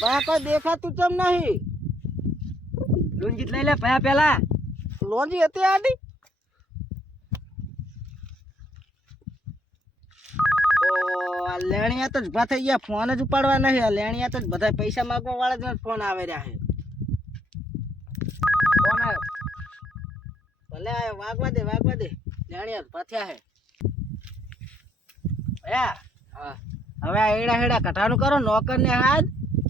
ભયા કોઈ દેખાતું ચમ નહીં. લુંગી લઈ લે ભયા પેલા. લોંજી હતી આડી. ઓ લેણિયા તો જ ભા થઈ ગયા, ફોન જ ઉપાડવા નહીં. આ લેણિયા તો જ બધા પૈસા માંગવા વાળા જ ફોન આવે રહ્યા છે. ફોન આવ્યો. ભલે આવ્યો, વાગવા દે લેણિયા પાથ્યા હે. ભયા હા હવે આ એડા હેડા કટાનું કરો, નોકર ને હાથ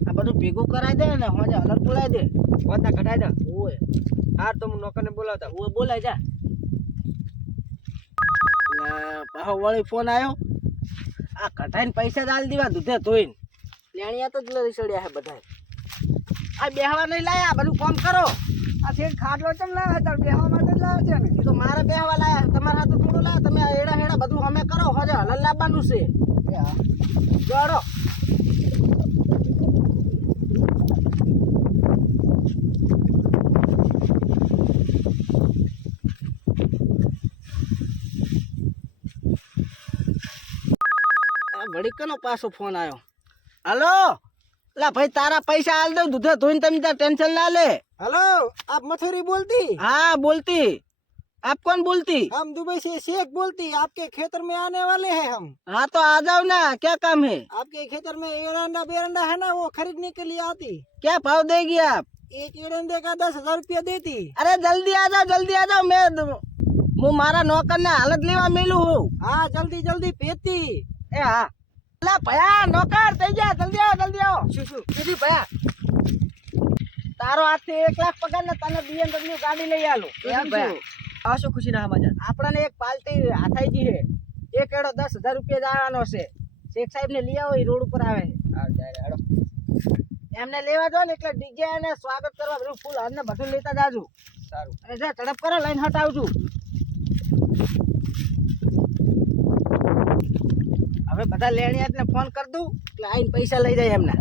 આ બધું ભેગું કરાવી દે ને હોજે અલગ બોલાવી દે. બધા કઢાઈ દો. ઓય હાર તો હું નોકરને બોલાવતા. ઓય બોલાય જા. પાછો વળી ફોન આવ્યો. આ કઢાઈને પૈસા જ આલી દેવા દૂધે ધોઈને. લેણિયા તો જ લઈ સડ્યા છે બધા. આ બેહવા નહીં લાયા, બધું કામ કરો. આ છે ખાટલો ચમ લાવ્યા તાર બેહવા માટે જ લાવ્યા છે ને. એ તો મારે બેહવા લાયા, તમારા હાથું થોડું લાયા. તમે આ એડા હેડા બધું અમે કરો, હોજે હલન લાવવાનું છે. જોડો ઘડી કનો પાછો ફોન આવ્યો. હલો લા ભાઈ, તારા પૈસા આલ દઉં દૂધે ધોઈને, તમે તાર ટેન્શન ના લે. हेलो आप मथुरी बोलती? हाँ बोलती. आप कौन बोलती? हम दुबई से शेख बोलती. आपके खेतर में आने वाले हैं हम. हाँ तो आ जाओ ना, क्या काम है? आपके खेतर में एरंडा बेरंडा है ना, वो खरीदने के लिए आती. क्या भाव देगी आप? एक एरंडे का 10,000 रुपया देती. अरे जल्दी आ जाओ. मैं मारा नौकर ने हालत लेवा मेलू हूँ. हाँ जल्दी जल्दी भेजती. ए हाँ ला भया नौकर થઈ જા, જલ્દી આવો. શું કીધી ભયા તારો આજથી 1 લાખ પગાર ને તને BMW ગાડી લઈ આલું. એમ ભયા આવશો ખુશી ના સમાચાર. આપણને એક પાલટી હાથાઈ ગઈ છે. એક એડો 10,000 રૂપિયા જવાનો છે. શેખ સાહેબ ને લઈ આવો, એ રોડ ઉપર આવે છે. એમને લેવા જાવ ને એટલે ડીજે અને સ્વાગત કરવા બધું ફૂલ અને બધું લેતા જાજુ. સારું. અને જા ઝડપ કરો, લઈને હટાવજો. હવે બધા લેણિયાને ફોન કરી દઉં એટલે આઈને પૈસા લઈ જાય એમના.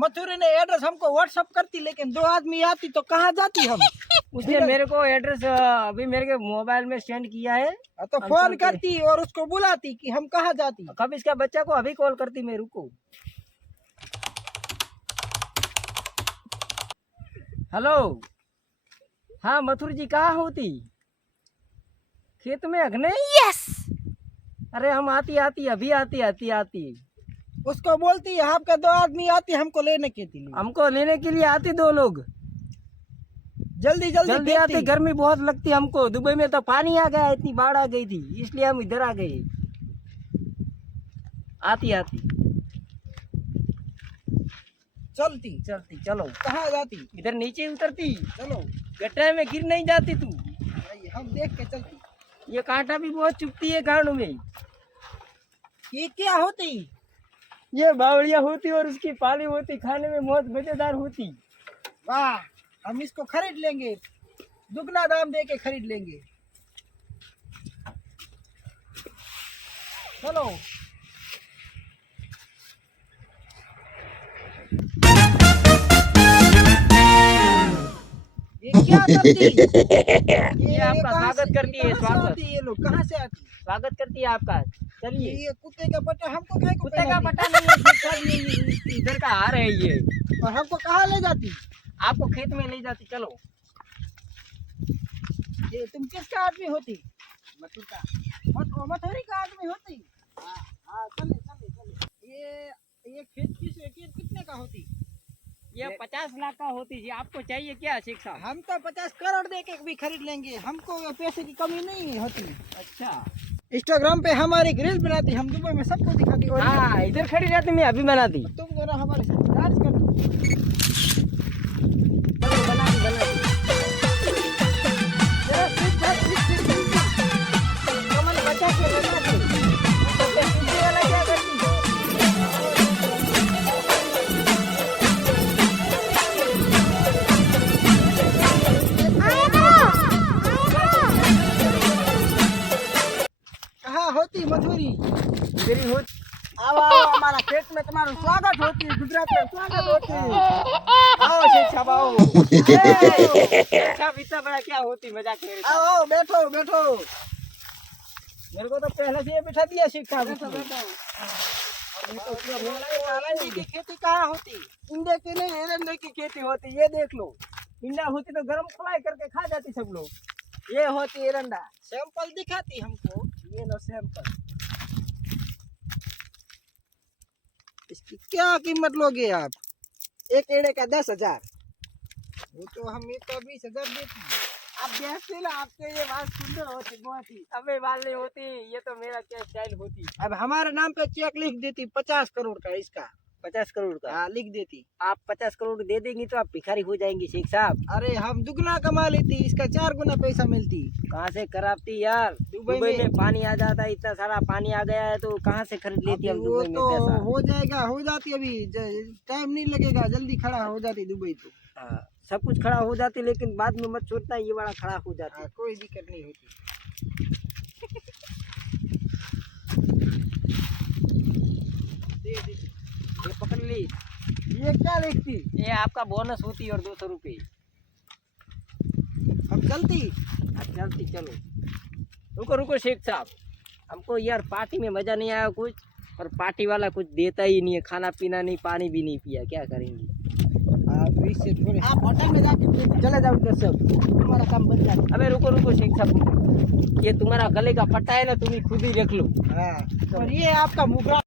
मथुरी ने एड्रेस हमको व्हाट्सएप करती, लेकिन 2 आदमी आती तो कहाँ जाती हम. उसने मेरे को एड्रेस अभी मेरे के मोबाइल में सेंड किया है. तो फोन करती और उसको बुलाती कि हम कहाँ जाती. कब इसका बच्चा को अभी कॉल करती. मैं रुको. हेलो हाँ मथुर जी कहाँ होती? खेत में अगने. यस. अरे हम आती अभी आती. उसको बोलती है आपके 2 आदमी आती हमको लेने के लिए. हमको लेने के लिए आते 2 लोग. जल्दी जल्दी आती. गर्मी बहुत लगती हमको. दुबई में तो पानी आ गया, इतनी बाढ़ आ गई थी, इसलिए हम इधर आ गए. आती चलती चलो. कहाँ जाती. इधर नीचे उतरती. चलो गड्ढे में गिर नहीं जाती तू. हम देख के चलती. ये कांटा भी बहुत चुभती है गांड में. ये क्या होती. ये बावड़िया होती और उसकी पाली होती, खाने में बहुत मजेदार होती. वाह, हम इसको खरीद लेंगे, दुगना दाम दे के खरीद लेंगे. चलो. ये क्या करती. ये आपका स्वागत करती है. स्वागत. ये लोग कहाँ से आती. स्वागत करती है आपका. चलिए. ये कुत्ते का बट्टा हमको काहे को कुत्ते का पहनाती? पट्टा नहीं, इधर का हार है ये. और हमको कहाँ ले जाती. आपको खेत में ले जाती. चलो. ये तुम किसका आदमी होती. मथुर का. मथुरी का आदमी होती. हाँ चले. ये खेत कितने का होती. ये 50 लाख का होती जी. आपको चाहिए क्या शेख साहब? हम तो 50 करोड़ दे के भी खरीद लेंगे, हमको पैसे की कमी नहीं होती. अच्छा. इंस्टाग्राम पे हमारी रील बनाती, हम दुबई में सबको दिखाती. और हाँ इधर खड़ी रहती, मैं अभी बनाती. तुम जरा हमारे साथ डांस कर. जरा सीख जा, सीख. कमर बचा के रहना चाहिए. मथुरी तेरी हो आओ आओ हमारा खेत में तुम्हारा स्वागत होती है, गुजरात में स्वागत होती है। आओ शेख साहब आओ शेख साहब इतना बड़ा क्या होती मजाक कर रहे थे। आओ आओ बैठो बैठो मेरे को तो पहले से ये बिठा दिया शेख साहब बैठो बैठो। ये तो पूरा नारंगी की खेती कहाँ होती? इंडिया की नहीं, एरंडे की खेती होती, ये देख लो। इंडा होती तो गरम फ्राई करके खा जाती सब लोग। ये होती एरंडा। सैंपल दिखाती हमको, ये लो सैंपल। इसकी क्या कीमत लोगे आप? एक एड़े का 10,000। वो तो हम एक का 20,000 देती हैं। आप बेचते ना, आपके ये बात सुंदर होती बहुत ही। अबे बाल नहीं होती, ये तो मेरा क्या स्टाइल होती। अब हमारे नाम पे चेक लिख देती 50 करोड़ का इसका। 50 करोड़ का हाँ लिख देती। आप 50 करोड़ दे देंगी तो आप भिखारी हो जाएंगी शेख साहब। अरे हम दुगना कमा लेती, इसका 4 गुना पैसा मिलती। कहाँ से कराती यार? दुबई दुबई में। में पानी आ जाता है, इतना सारा पानी आ गया है तो कहाँ से खरीद लेती हम अभी वो दुबई में तो पैसा। हो जाएगा, हो जाती अभी, टाइम नहीं लगेगा, जल्दी खड़ा हो जाती दुबई तो। हाँ, सब कुछ खड़ा हो जाती लेकिन बाद में मत सोचना ये वाला खड़ा हो जाता। हाँ, कोई दिक्कत नहीं होती। दे दीजिए। ये पकड़ ली, ये क्या लिखती? ये आपका बोनस होती और 200 रुपये। अब चलती। चलती चलो। रुको रुको शेख साहब, हमको यार पार्टी में मजा नहीं आया कुछ, और पार्टी वाला कुछ देता ही नहीं है, खाना पीना नहीं, पानी भी नहीं पिया, क्या करेंगे? आप इससे थोड़े, आप होटल में जाके चले जाओ उधर सब, हमारा काम बन जाएगा। अबे रुको रुको शेख साहब, ये तुम्हारा गले का पट्टा है ना, तुम ही खुद ही रख लो। हाँ, और ये आपका मुगरा